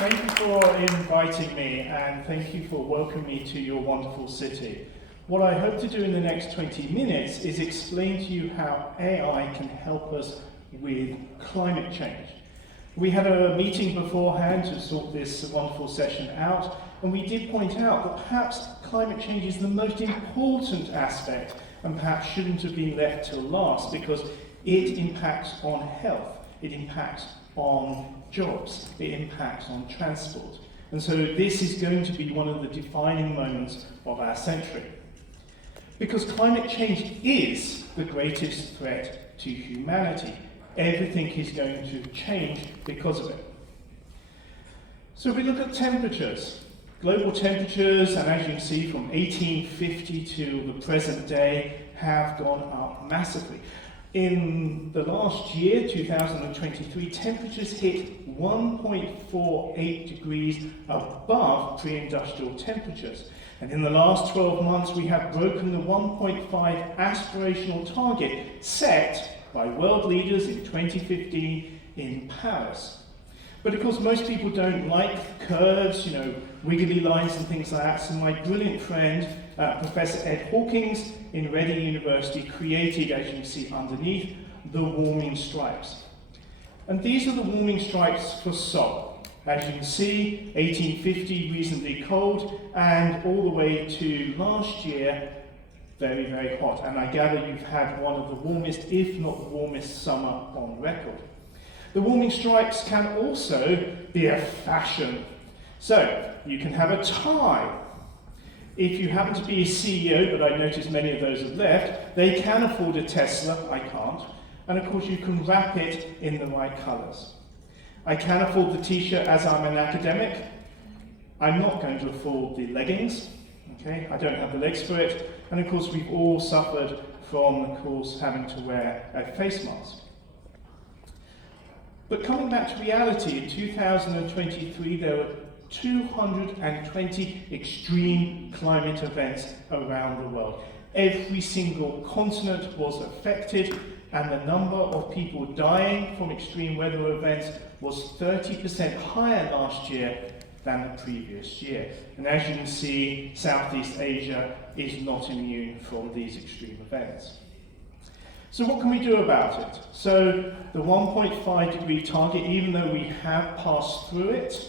Thank you for inviting me, and thank you for welcoming me to your wonderful city. What I hope to do in the next 20 minutes is explain to you how AI can help us with climate change. We had a meeting beforehand to sort this wonderful session out, and we did point out that perhaps climate change is the most important aspect and perhaps shouldn't have been left till last, because it impacts on health, it impacts on jobs, it impacts on transport. And so this is going to be one of the defining moments of our century. Because climate change is the greatest threat to humanity. Everything is going to change because of it. So if we look at temperatures, global temperatures, and as you can see from 1850 to the present day, have gone up massively. In the last year, 2023, temperatures hit 1.48 degrees above pre-industrial temperatures. And in the last 12 months, we have broken the 1.5 aspirational target set by world leaders in 2015 in Paris. But of course, most people don't like curves, wiggly lines and things like that. So my brilliant friend, Professor Ed Hawkins in Reading University, created, as you can see underneath, the warming stripes. And these are the warming stripes for Seoul. As you can see, 1850, reasonably cold, and all the way to last year, very, very hot. And I gather you've had one of the warmest, if not the warmest, summer on record. The warming stripes can also be a fashion. So, you can have a tie. If you happen to be a CEO, but I notice many of those have left, they can afford a Tesla, I can't. And of course you can wrap it in the right colours. I can afford the t-shirt as I'm an academic. I'm not going to afford the leggings. Okay, I don't have the legs for it. And of course we've all suffered from, of course, having to wear a face mask. But coming back to reality, in 2023 there were 220 extreme climate events around the world. Every single continent was affected, and the number of people dying from extreme weather events was 30% higher last year than the previous year. And as you can see, Southeast Asia is not immune from these extreme events. So what can we do about it? So the 1.5 degree target, even though we have passed through it,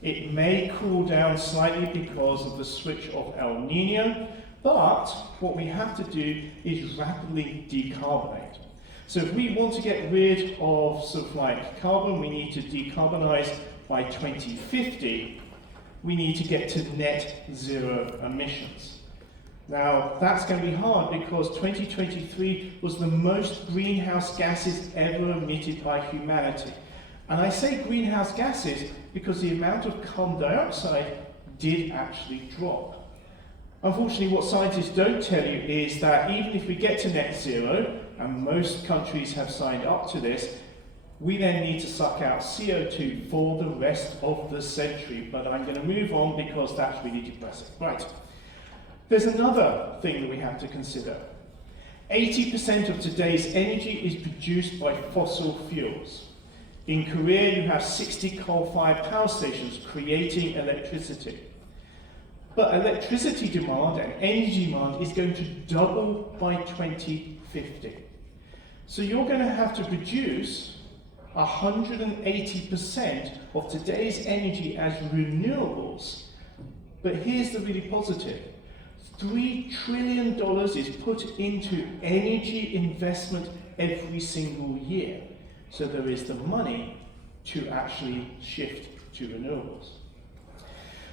it may cool down slightly because of the switch of El Nino, but what we have to do is rapidly decarbonate. So if we want to get rid of carbon, we need to decarbonize by 2050, we need to get to net zero emissions. Now, that's going to be hard because 2023 was the most greenhouse gases ever emitted by humanity. And I say greenhouse gases because the amount of carbon dioxide did actually drop. Unfortunately, what scientists don't tell you is that even if we get to net zero, and most countries have signed up to this, we then need to suck out CO2 for the rest of the century. But I'm going to move on because that's really depressing. Right. There's another thing that we have to consider. 80% of today's energy is produced by fossil fuels. In Korea, you have 60 coal-fired power stations creating electricity. But electricity demand and energy demand is going to double by 2050. So you're going to have to produce 180% of today's energy as renewables. But here's the really positive. $3 trillion is put into energy investment every single year. So there is the money to actually shift to renewables.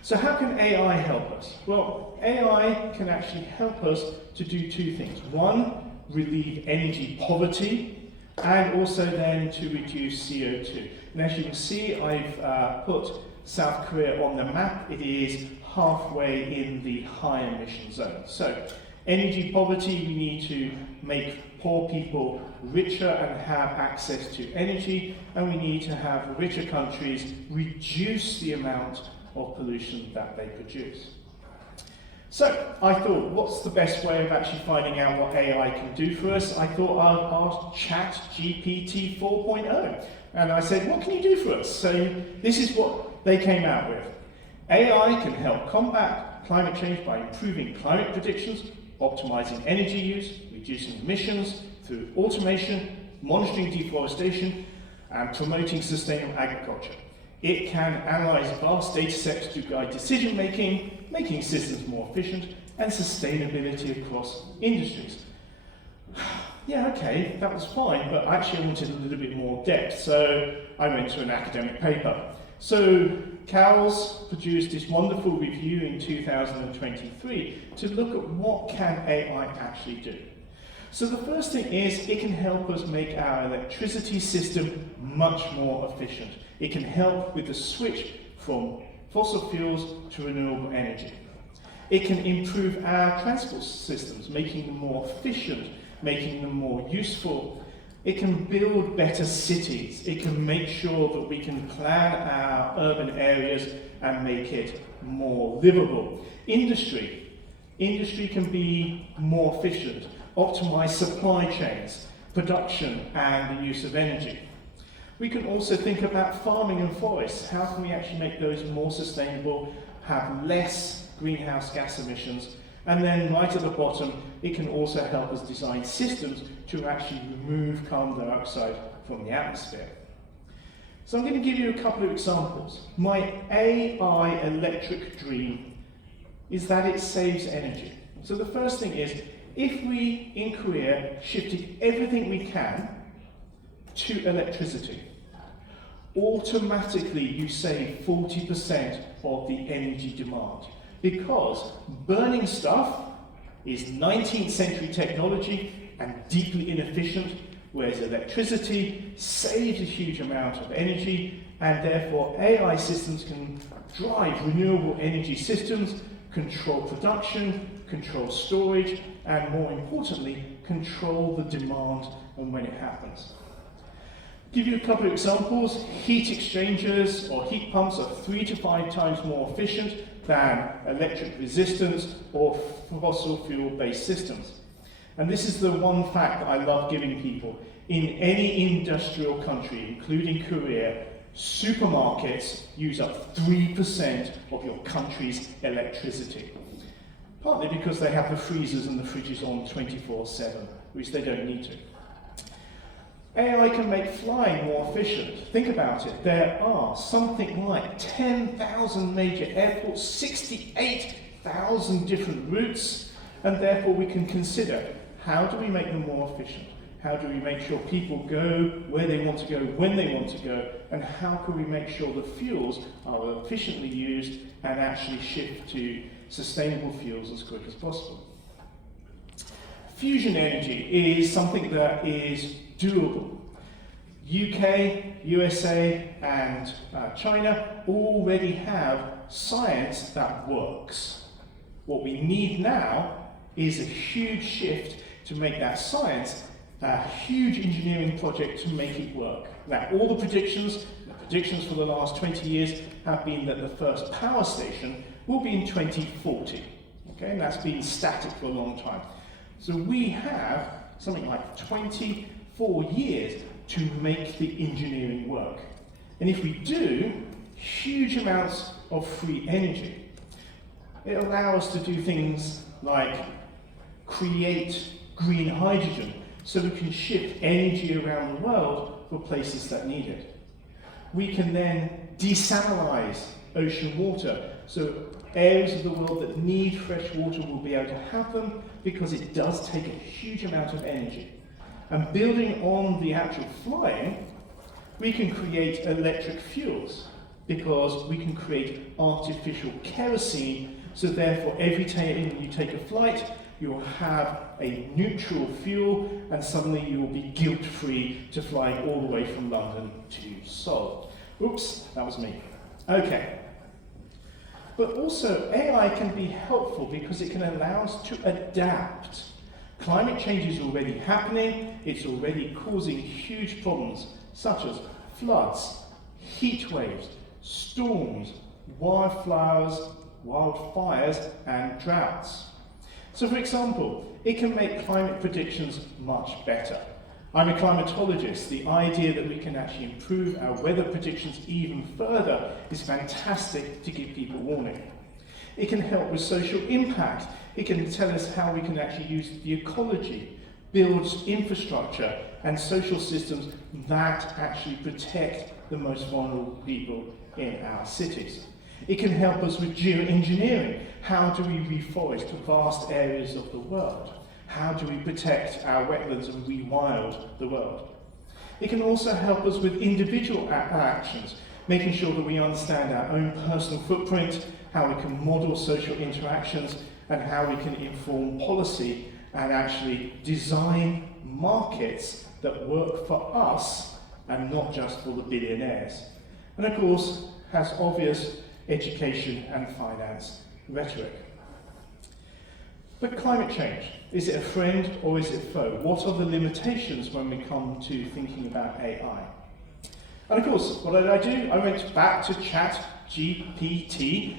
So how can AI help us? Well, AI can actually help us to do two things. One, relieve energy poverty, and also then to reduce CO2. And as you can see, I've put South Korea on the map. It is halfway in the high emission zone. So, energy poverty, we need to make poor people richer and have access to energy, and we need to have richer countries reduce the amount of pollution that they produce. So I thought, what's the best way of actually finding out what AI can do for us? I thought I'd ask ChatGPT 4.0. And I said, what can you do for us? So this is what they came out with. AI can help combat climate change by improving climate predictions, optimizing energy use, reducing emissions through automation, monitoring deforestation, and promoting sustainable agriculture. It can analyze vast data sets to guide decision making, making systems more efficient, and sustainability across industries. Yeah, okay, that was fine, but actually I wanted a little bit more depth, so I went to an academic paper. So Cowles produced this wonderful review in 2023 to look at what can AI actually do. So the first thing is it can help us make our electricity system much more efficient. It can help with the switch from fossil fuels to renewable energy. It can improve our transport systems, making them more efficient, making them more useful. It can build better cities. It can make sure that we can plan our urban areas and make it more livable. Industry can be more efficient, optimize supply chains, production, and the use of energy. We can also think about farming and forests. How can we actually make those more sustainable, have less greenhouse gas emissions? And then right at the bottom, it can also help us design systems to actually remove carbon dioxide from the atmosphere. So I'm going to give you a couple of examples. My AI electric dream is that it saves energy. So the first thing is, if we in Korea shifted everything we can to electricity, automatically you save 40% of the energy demand. Because burning stuff is 19th century technology and deeply inefficient, whereas electricity saves a huge amount of energy, and therefore AI systems can drive renewable energy systems, control production, control storage, and more importantly, control the demand and when it happens. Give you a couple of examples. Heat exchangers or heat pumps are 3 to 5 times more efficient than electric resistance or fossil fuel-based systems. And this is the one fact that I love giving people. In any industrial country, including Korea, supermarkets use up 3% of your country's electricity. Partly because they have the freezers and the fridges on 24/7, which they don't need to. AI can make flying more efficient. Think about it. There are something like 10,000 major airports, 68,000 different routes, and therefore we can consider, how do we make them more efficient? How do we make sure people go where they want to go, when they want to go, and how can we make sure the fuels are efficiently used and actually shift to sustainable fuels as quick as possible? Fusion energy is something that is doable. UK, USA, and China already have science that works. What we need now is a huge shift to make that science a huge engineering project to make it work. Now, all the predictions for the last 20 years have been that the first power station will be in 2040. Okay, and that's been static for a long time. So we have something like 24 years to make the engineering work. And if we do, huge amounts of free energy. It allows us to do things like create green hydrogen, so we can ship energy around the world for places that need it. We can then desalinize ocean water, so areas of the world that need fresh water will be able to have them, because it does take a huge amount of energy. And building on the actual flying, we can create electric fuels, because we can create artificial kerosene, so therefore every time you take a flight, you'll have a neutral fuel, and suddenly you will be guilt-free to flying all the way from London to Seoul. Oops, that was me. Okay. But also, AI can be helpful because it can allow us to adapt. Climate change is already happening. It's already causing huge problems, such as floods, heat waves, storms, wildfires, and droughts. So for example, it can make climate predictions much better. I'm a climatologist. The idea that we can actually improve our weather predictions even further is fantastic to give people warning. It can help with social impact. It can tell us how we can actually use the ecology, build infrastructure and social systems that actually protect the most vulnerable people in our cities. It can help us with geoengineering. How do we reforest vast areas of the world? How do we protect our wetlands and rewild the world? It can also help us with individual actions, making sure that we understand our own personal footprint, how we can model social interactions, and how we can inform policy and actually design markets that work for us and not just for the billionaires. And of course, has obvious education and finance rhetoric. But climate change, is it a friend or is it a foe? What are the limitations when we come to thinking about AI? And of course, what did I do? I went back to ChatGPT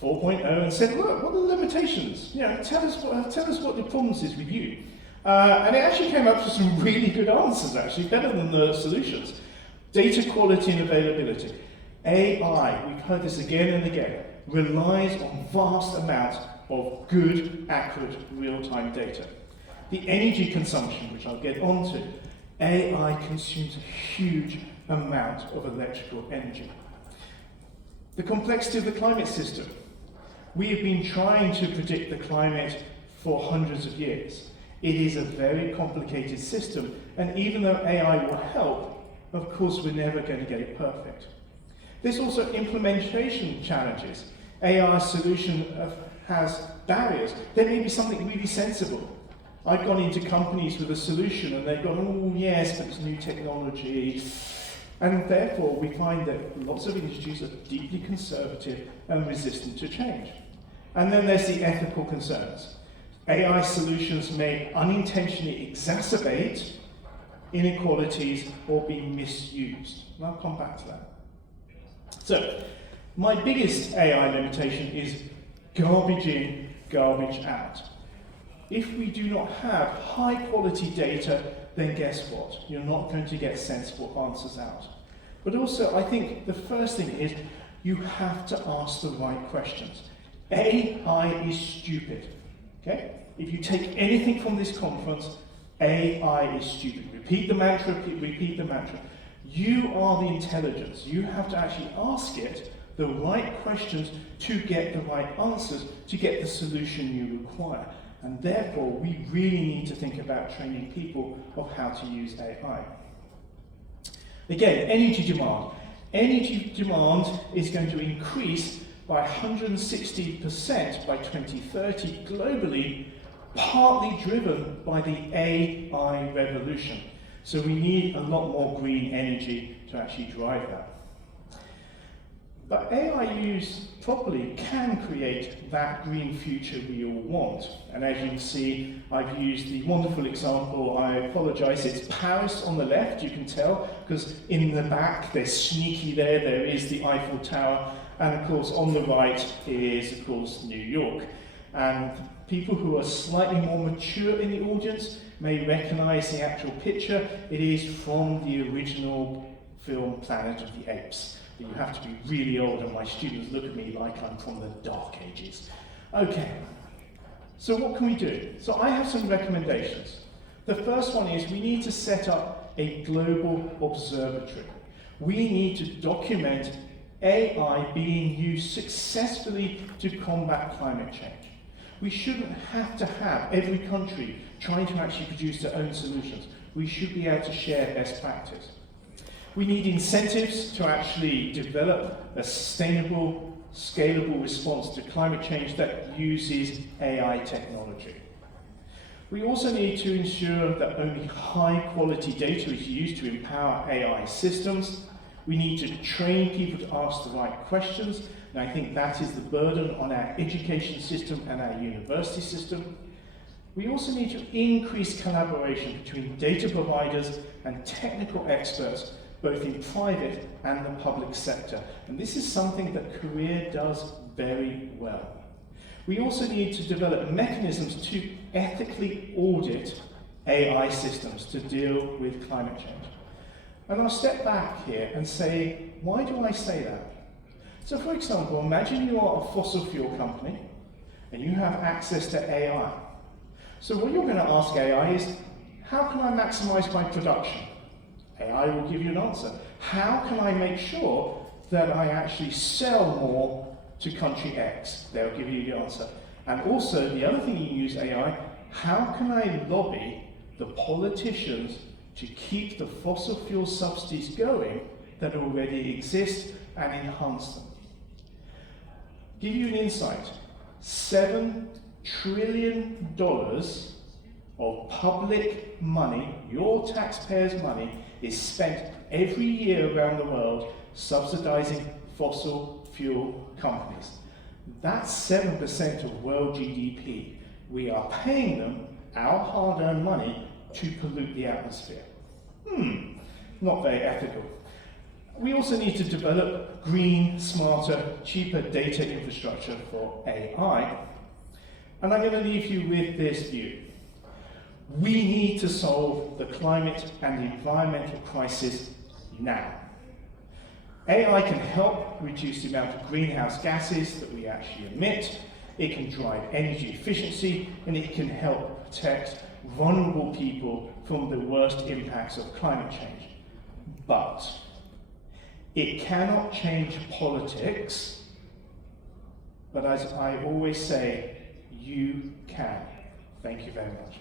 4.0 and said, look, what are the limitations? You know, tell us what the problems is with you. And it actually came up with some really good answers, actually, better than the solutions. Data quality and availability. AI, we've heard this again and again, relies on vast amounts of good, accurate, real-time data. The energy consumption, which I'll get onto, AI consumes a huge amount of electrical energy. The complexity of the climate system. We have been trying to predict the climate for hundreds of years. It is a very complicated system, and even though AI will help, of course we're never going to get it perfect. There's also implementation challenges. AI solution has barriers. There may be something really sensible. I've gone into companies with a solution and they've gone, oh yes, but it's new technology. And therefore we find that lots of industries are deeply conservative and resistant to change. And then there's the ethical concerns. AI solutions may unintentionally exacerbate inequalities or be misused. And I'll come back to that. So, my biggest AI limitation is garbage in, garbage out. If we do not have high quality data, then guess what? You're not going to get sensible answers out. But also, I think the first thing is you have to ask the right questions. AI is stupid. Okay? If you take anything from this conference, AI is stupid. Repeat the mantra, repeat the mantra. You are the intelligence. You have to actually ask it the right questions to get the right answers, to get the solution you require. And therefore, we really need to think about training people of how to use AI. Again, energy demand. Energy demand is going to increase by 160% by 2030 globally, partly driven by the AI revolution. So we need a lot more green energy to actually drive that. But AI used properly can create that green future we all want. And as you can see, I've used the wonderful example, I apologize, it's Paris on the left, you can tell, because in the back, they're sneaky there is the Eiffel Tower, and of course on the right is, of course, New York. And people who are slightly more mature in the audience may recognize the actual picture. It is from the original film Planet of the Apes. But you have to be really old, and my students look at me like I'm from the Dark Ages. Okay, so what can we do? So I have some recommendations. The first one is we need to set up a global observatory. We need to document AI being used successfully to combat climate change. We shouldn't have to have every country trying to actually produce their own solutions. We should be able to share best practice. We need incentives to actually develop a sustainable, scalable response to climate change that uses AI technology. We also need to ensure that only high-quality data is used to empower AI systems. We need to train people to ask the right questions, and I think that is the burden on our education system and our university system. We also need to increase collaboration between data providers and technical experts, both in private and the public sector. And this is something that Korea does very well. We also need to develop mechanisms to ethically audit AI systems to deal with climate change. And I'll step back here and say, why do I say that? So for example, imagine you are a fossil fuel company and you have access to AI. So what you're going to ask AI is, how can I maximize my production? AI will give you an answer. How can I make sure that I actually sell more to country X? They'll give you the answer. And also, the other thing you use AI, how can I lobby the politicians to keep the fossil fuel subsidies going that already exist and enhance them? Give you an insight. $7 trillion of public money, your taxpayers' money, is spent every year around the world subsidizing fossil fuel companies. That's 7% of world GDP. We are paying them our hard-earned money to pollute the atmosphere. Not very ethical. We also need to develop green, smarter, cheaper data infrastructure for AI. And I'm going to leave you with this view. We need to solve the climate and the environmental crisis now. AI can help reduce the amount of greenhouse gases that we actually emit, it can drive energy efficiency, and it can help protect vulnerable people from the worst impacts of climate change. But it cannot change politics, but as I always say, you can. Thank you very much.